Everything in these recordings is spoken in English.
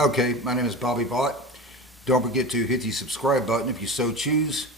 Okay, my name is Bobby Vaught. Don't forget to hit the subscribe button if you so choose.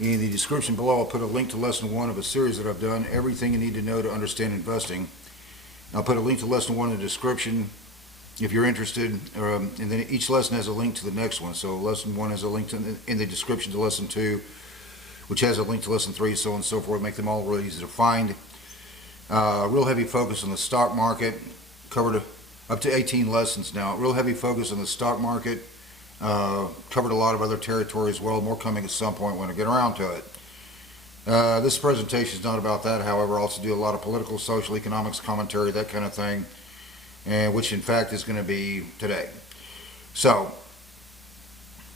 In the description below, I'll put a link to lesson 1 of a series that I've done, Everything You Need to Know to Understand Investing. I'll put a link to lesson 1 in the description if you're interested, and then each lesson has a link to the next one. So lesson 1 has a link in the description to lesson 2, which has a link to lesson 3, so on and so forth. Make them all really easy to find. Real heavy focus on the stock market. Covered up to 18 lessons now. Real heavy focus on the stock market. Covered a lot of other territory as well. More coming at some point when I get around to it. This presentation is not about that. However, I also do a lot of political, social, economics commentary, that kind of thing, and which in fact is going to be today. So,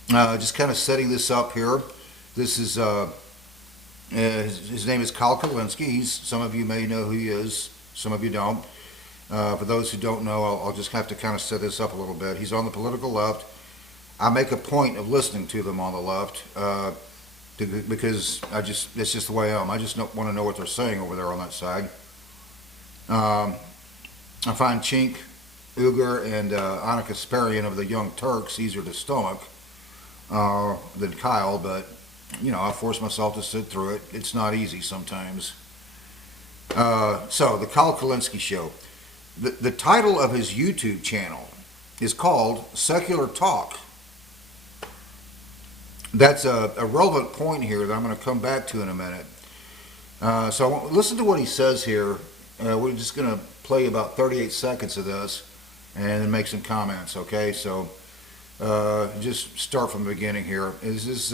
just kind of setting this up here. This is his name is Kulinski. Some of you may know who he is. Some of you don't. For those who don't know, I'll just have to kind of set this up a little bit. He's on the political left. I make a point of listening to them on the left because it's just the way I am. I just don't want to know what they're saying over there on that side. I find Chink, Uyghur, and Anna Kasparian of the Young Turks easier to stomach than Kyle, but you know, I force myself to sit through it. It's not easy sometimes. So, the Kyle Kulinski Show. The title of his YouTube channel is called Secular Talk. That's a relevant point here that I'm going to come back to in a minute. So listen to what he says here. We're just going to play about 38 seconds of this and then make some comments, okay? So just start from the beginning here. His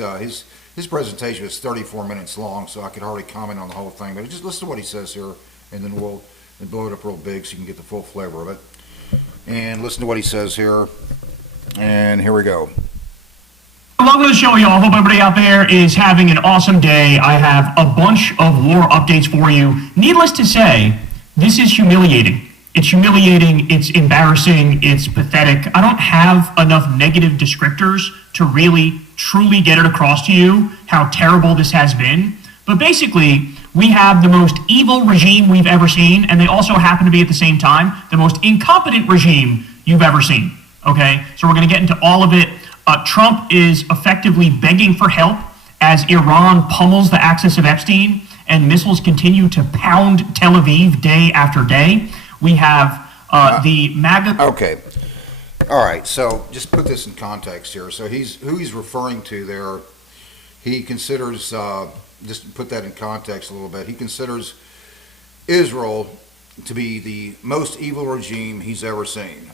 presentation is 34 minutes long, so I could hardly comment on the whole thing, but just listen to what he says here, and then we'll blow it up real big so you can get the full flavor of it. And listen to what he says here, and here we go. Welcome to the show, y'all. Hope everybody out there is having an awesome day. I have a bunch of war updates for you. Needless to say, this is humiliating. It's humiliating, it's embarrassing, it's pathetic. I don't have enough negative descriptors to really, truly get it across to you how terrible this has been. But basically, we have the most evil regime we've ever seen, and they also happen to be at the same time the most incompetent regime you've ever seen. Okay, so we're going to get into all of it. Trump is effectively begging for help as Iran pummels the axis of Epstein and missiles continue to pound Tel Aviv day after day. We have the MAGA... Okay. All right, so just put this in context here. So who he's referring to there, he considers, just to put that in context a little bit, he considers Israel to be the most evil regime he's ever seen.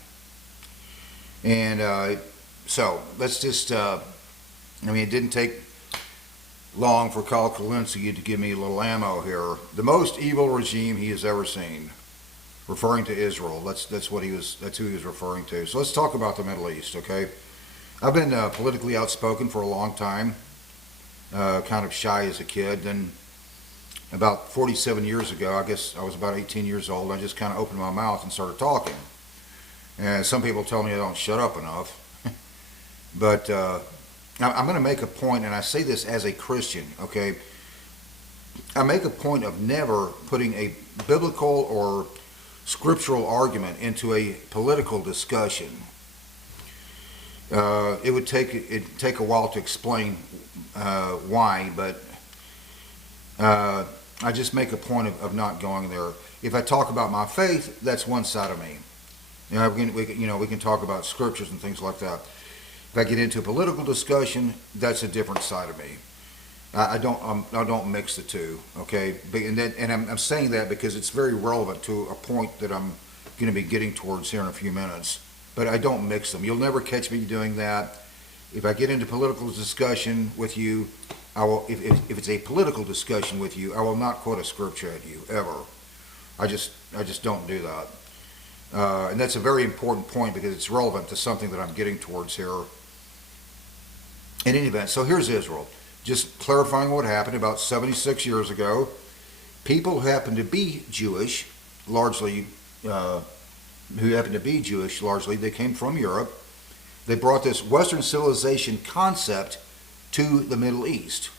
And so let's just, I mean, it didn't take long for Kyle Kulinski to give me a little ammo here. The most evil regime he has ever seen, referring to Israel. That's who he was referring to. So let's talk about the Middle East, okay? I've been politically outspoken for a long time, kind of shy as a kid. Then about 47 years ago, I guess I was about 18 years old, I just kind of opened my mouth and started talking. And some people tell me I don't shut up enough. But I'm going to make a point, and I say this as a Christian, okay? I make a point of never putting a biblical or scriptural argument into a political discussion. It would take a while to explain why, but I just make a point of not going there. If I talk about my faith, that's one side of me. We can talk about scriptures and things like that. If I get into a political discussion, that's a different side of me. I don't mix the two, okay? And I'm saying that because it's very relevant to a point that I'm going to be getting towards here in a few minutes. But I don't mix them. You'll never catch me doing that. If I get into political discussion with you, I will. If it's a political discussion with you, I will not quote a scripture at you ever. I just don't do that. And that's a very important point because it's relevant to something that I'm getting towards here. In any event, so here's Israel. Just clarifying what happened about 76 years ago. People who happened to be Jewish, largely, they came from Europe. They brought this Western civilization concept to the Middle East.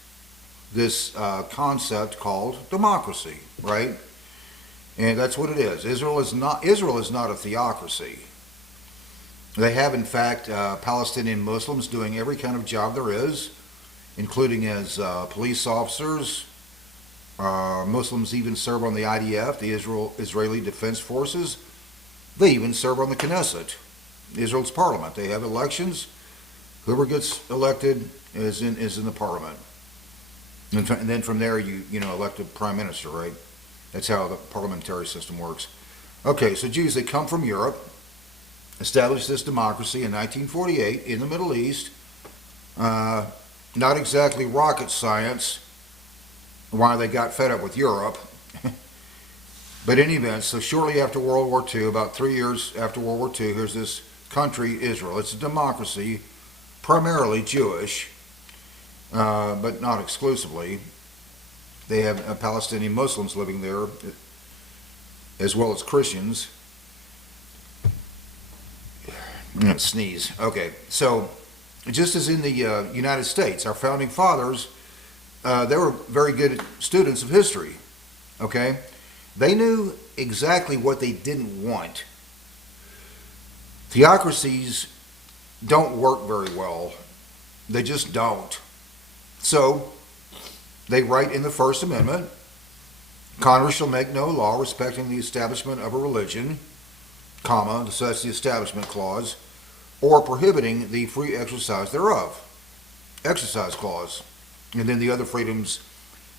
This concept called democracy, right? And that's what it is. Israel is not a theocracy. They have, in fact, Palestinian Muslims doing every kind of job there is, including as police officers. Muslims even serve on the IDF, the Israeli Defense Forces. They even serve on the Knesset, Israel's parliament. They have elections. Whoever gets elected is in the parliament. And then from there, you elect a prime minister, right? That's how the parliamentary system works. Okay, so Jews, they come from Europe, established this democracy in 1948 in the Middle East. Not exactly rocket science why they got fed up with Europe. But in any event, so shortly after World War II, about 3 years after World War II, here's this country, Israel. It's a democracy, primarily Jewish, but not exclusively. They have Palestinian Muslims living there, as well as Christians. I'm going to sneeze. Okay, so just as in the United States, our founding fathers, they were very good students of history, okay? They knew exactly what they didn't want. Theocracies don't work very well. They just don't. So they write in the First Amendment, Congress shall make no law respecting the establishment of a religion, comma, so that's the Establishment Clause, or prohibiting the free exercise thereof, Exercise Clause. And then the other freedoms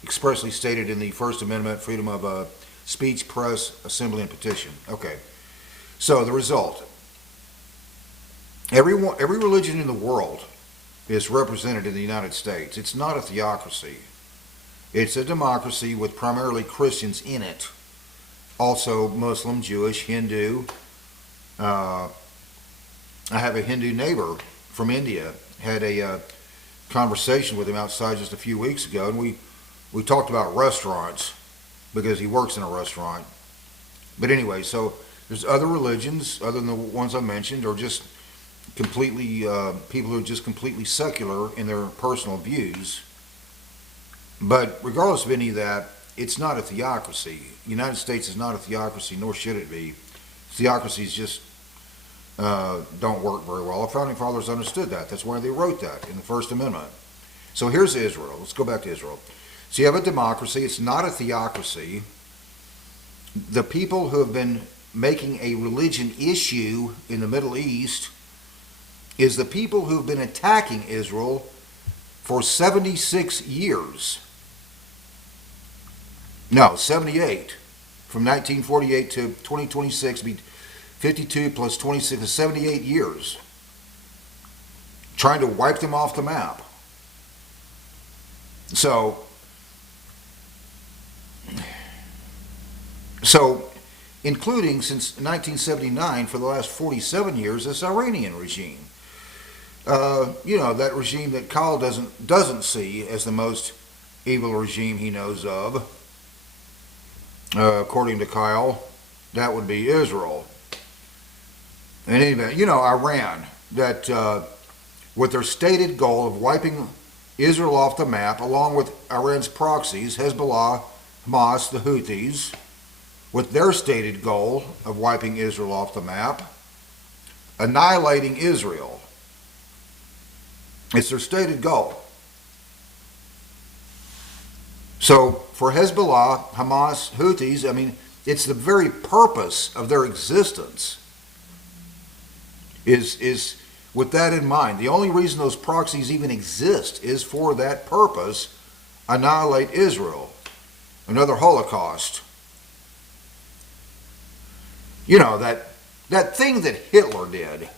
expressly stated in the First Amendment, freedom of speech, press, assembly, and petition. Okay, so the result. Every religion in the world is represented in the United States. It's not a theocracy. It's a democracy with primarily Christians in it. Also Muslim, Jewish, Hindu. I have a Hindu neighbor from India. Had a conversation with him outside just a few weeks ago, and we talked about restaurants because he works in a restaurant. But anyway, so there's other religions other than the ones I mentioned, or just completely people who are just completely secular in their personal views. But regardless of any of that, it's not a theocracy. The United States is not a theocracy, nor should it be. Theocracies just don't work very well. Our founding fathers understood that. That's why they wrote that in the First Amendment. So here's Israel. Let's go back to Israel. So you have a democracy. It's not a theocracy. The people who have been making a religion issue in the Middle East is the people who have been attacking Israel for 76 years. No, 78. From 1948 to 2026, be 52 plus 26 is 78 years. Trying to wipe them off the map. So including since 1979 for the last 47 years, this Iranian regime. That regime that Kyle doesn't see as the most evil regime he knows of. According to Kyle, that would be Israel. In any event, Iran, that with their stated goal of wiping Israel off the map, along with Iran's proxies, Hezbollah, Hamas, the Houthis, with their stated goal of wiping Israel off the map, annihilating Israel. It's their stated goal. So for Hezbollah, Hamas, Houthis, it's the very purpose of their existence is with that in mind. The only reason those proxies even exist is for that purpose, annihilate Israel. Another Holocaust. That thing that Hitler did.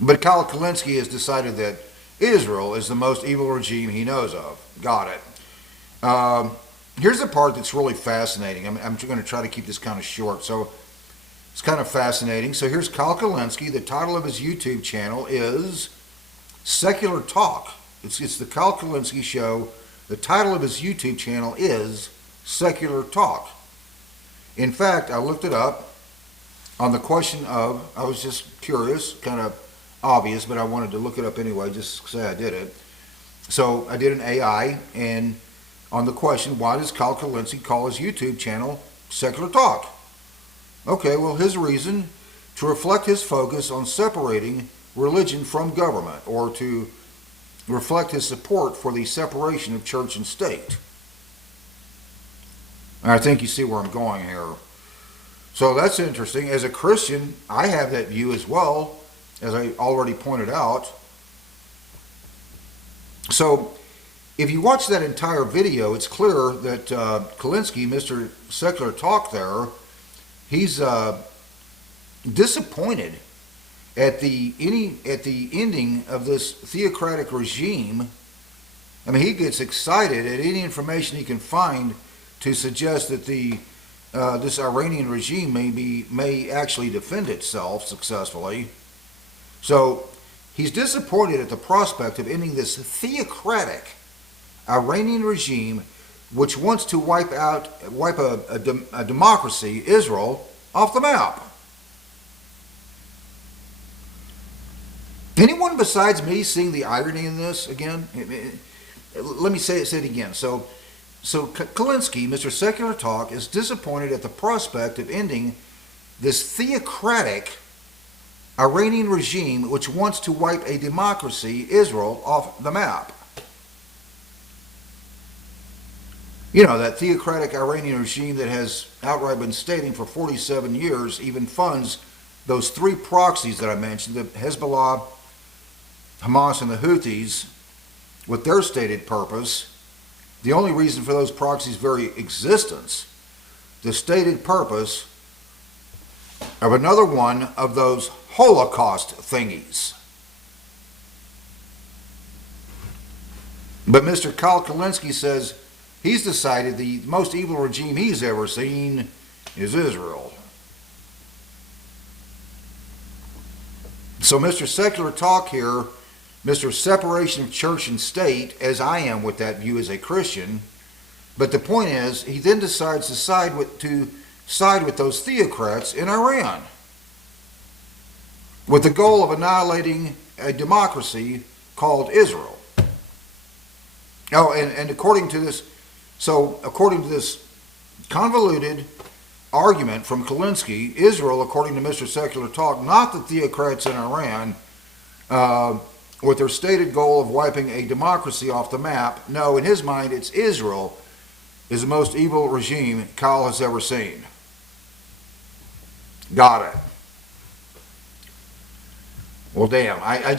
But Kulinski has decided that Israel is the most evil regime he knows of. Got it. Here's the part that's really fascinating. I'm going to try to keep this kind of short. So it's kind of fascinating. So here's Kyle Kulinski. The title of his YouTube channel is Secular Talk. It's the Kyle Kulinski Show. The title of his YouTube channel is Secular Talk. In fact, I looked it up on the question of, I was just curious, kind of obvious, but I wanted to look it up anyway, just to say I did it. So I did an AI, and on the question, why does Kyle Kulinski call his YouTube channel Secular Talk? Okay, well, his reason, to reflect his focus on separating religion from government, or to reflect his support for the separation of church and state. And I think you see where I'm going here. So that's interesting. As a Christian, I have that view as well, as I already pointed out. So if you watch that entire video, it's clear that Kulinski, Mr. Secular Talk there, he's disappointed at the ending of this theocratic regime. I mean, he gets excited at any information he can find to suggest that this Iranian regime may actually defend itself successfully. So he's disappointed at the prospect of ending this theocratic Iranian regime, which wants to wipe a democracy, Israel, off the map. Anyone besides me seeing the irony in this again? Let me say it again. So Kulinski, Mr. Secular Talk, is disappointed at the prospect of ending this theocratic Iranian regime which wants to wipe a democracy, Israel, off the map. You know, that theocratic Iranian regime that has outright been stating for 47 years even funds those three proxies that I mentioned, the Hezbollah, Hamas, and the Houthis, with their stated purpose. The only reason for those proxies' very existence, the stated purpose of another one of those Holocaust thingies. But Mr. Kyle Kulinski says he's decided the most evil regime he's ever seen is Israel. So Mr. Secular Talk here, Mr. Separation of Church and State, as I am with that view as a Christian, but the point is, he then decides to side with those Theocrats in Iran, with the goal of annihilating a democracy called Israel. Oh, and according to this convoluted argument from Kulinski, Israel, according to Mr. Secular Talk, not the Theocrats in Iran, with their stated goal of wiping a democracy off the map. No, in his mind, it's Israel is the most evil regime Kyle has ever seen. Got it. Well, damn, I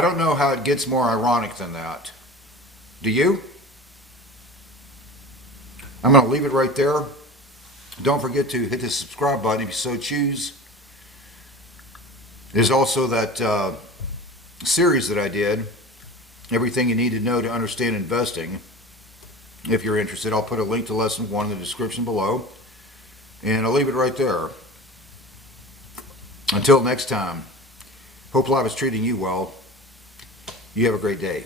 don't know how it gets more ironic than that. Do you? I'm going to leave it right there. Don't forget to hit the subscribe button if you so choose. There's also that series that I did, Everything You Need to Know to Understand Investing. If you're interested, I'll put a link to lesson 1 in the description below. And I'll leave it right there. Until next time, hope life is treating you well. You have a great day.